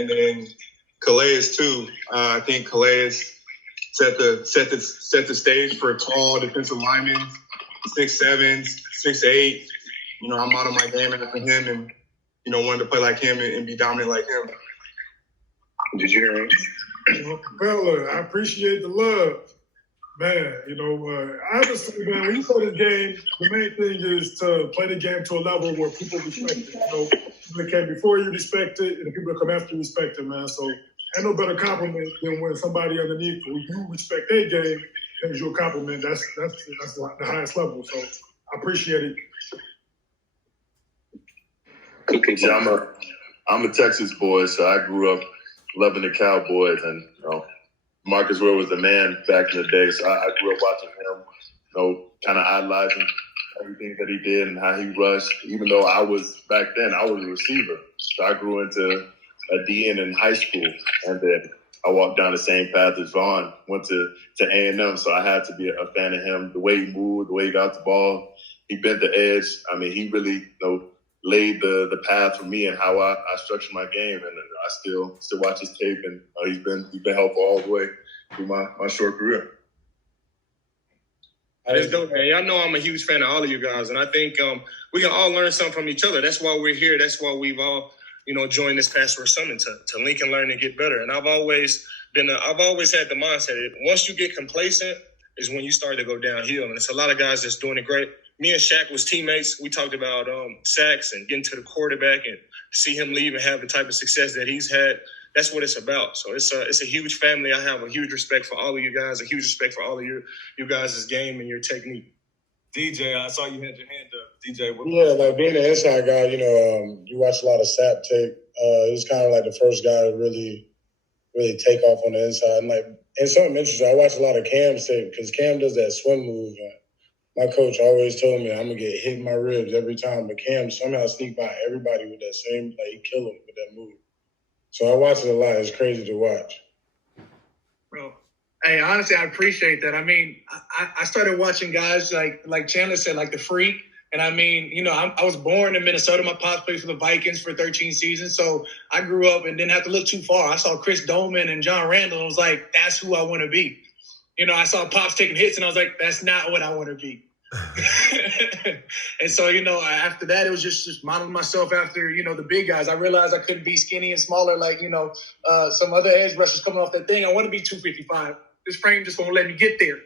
And then Calais too. I think Calais set the stage for tall defensive linemen, 6'7", 6'8". I'm out of my game after him, and wanted to play like him and be dominant like him. Did you hear me? Fella, I appreciate the love. Man, honestly, man, when you play the game, the main thing is to play the game to a level where people respect it. People that came before you respect it, and the people that come after you respect it, man. So ain't no better compliment than when somebody underneath you respect their game gives you a compliment. That's the highest level. So I appreciate it. I'm a Texas boy, so I grew up loving the Cowboys, and Marcus Ware was the man back in the day. So I grew up watching him, kind of idolizing everything that he did and how he rushed. Even though back then I was a receiver, so I grew into a DN in high school, and then I walked down the same path as Vaughn. Went to A&M, so I had to be a fan of him. The way he moved, the way he got the ball, he bent the edge. I mean, he really laid the path for me and how I structured my game, and I still watch his tape, and he's been helpful all the way through my short career. That's dope, man. Y'all know I'm a huge fan of all of you guys, and I think we can all learn something from each other. That's why we're here. That's why we've all joined this Passport Summit to link and learn and get better. And I've always had the mindset that once you get complacent is when you start to go downhill, and it's a lot of guys that's doing it great. Me and Shaq was teammates. We talked about sacks and getting to the quarterback, and see him leave and have the type of success that he's had. That's what it's about. So it's a huge family. I have a huge respect for all of you guys, a huge respect for all of you guys' game and your technique. DJ, I saw you had your hand up. DJ, like being an inside guy, you watch a lot of Sap tape. He's kind of like the first guy to really take off on the inside. And something interesting, I watch a lot of Cam's tape because Cam does that swim move. My coach always told me I'm going to get hit in my ribs every time, but Cam somehow sneak by everybody with that same, he kill him with that move. So I watch it a lot. It's crazy to watch. Bro, hey, honestly, I appreciate that. I mean, I started watching guys like Chandler said, like the Freak. And I mean, I was born in Minnesota. My pops played for the Vikings for 13 seasons. So I grew up and didn't have to look too far. I saw Chris Doleman and John Randall and was like, that's who I want to be. I saw Pops taking hits and I was like, that's not what I want to be. And so, after that, it was just modeling myself after, the big guys. I realized I couldn't be skinny and smaller like, some other edge rushers coming off that thing. I want to be 255. This frame just won't let me get there.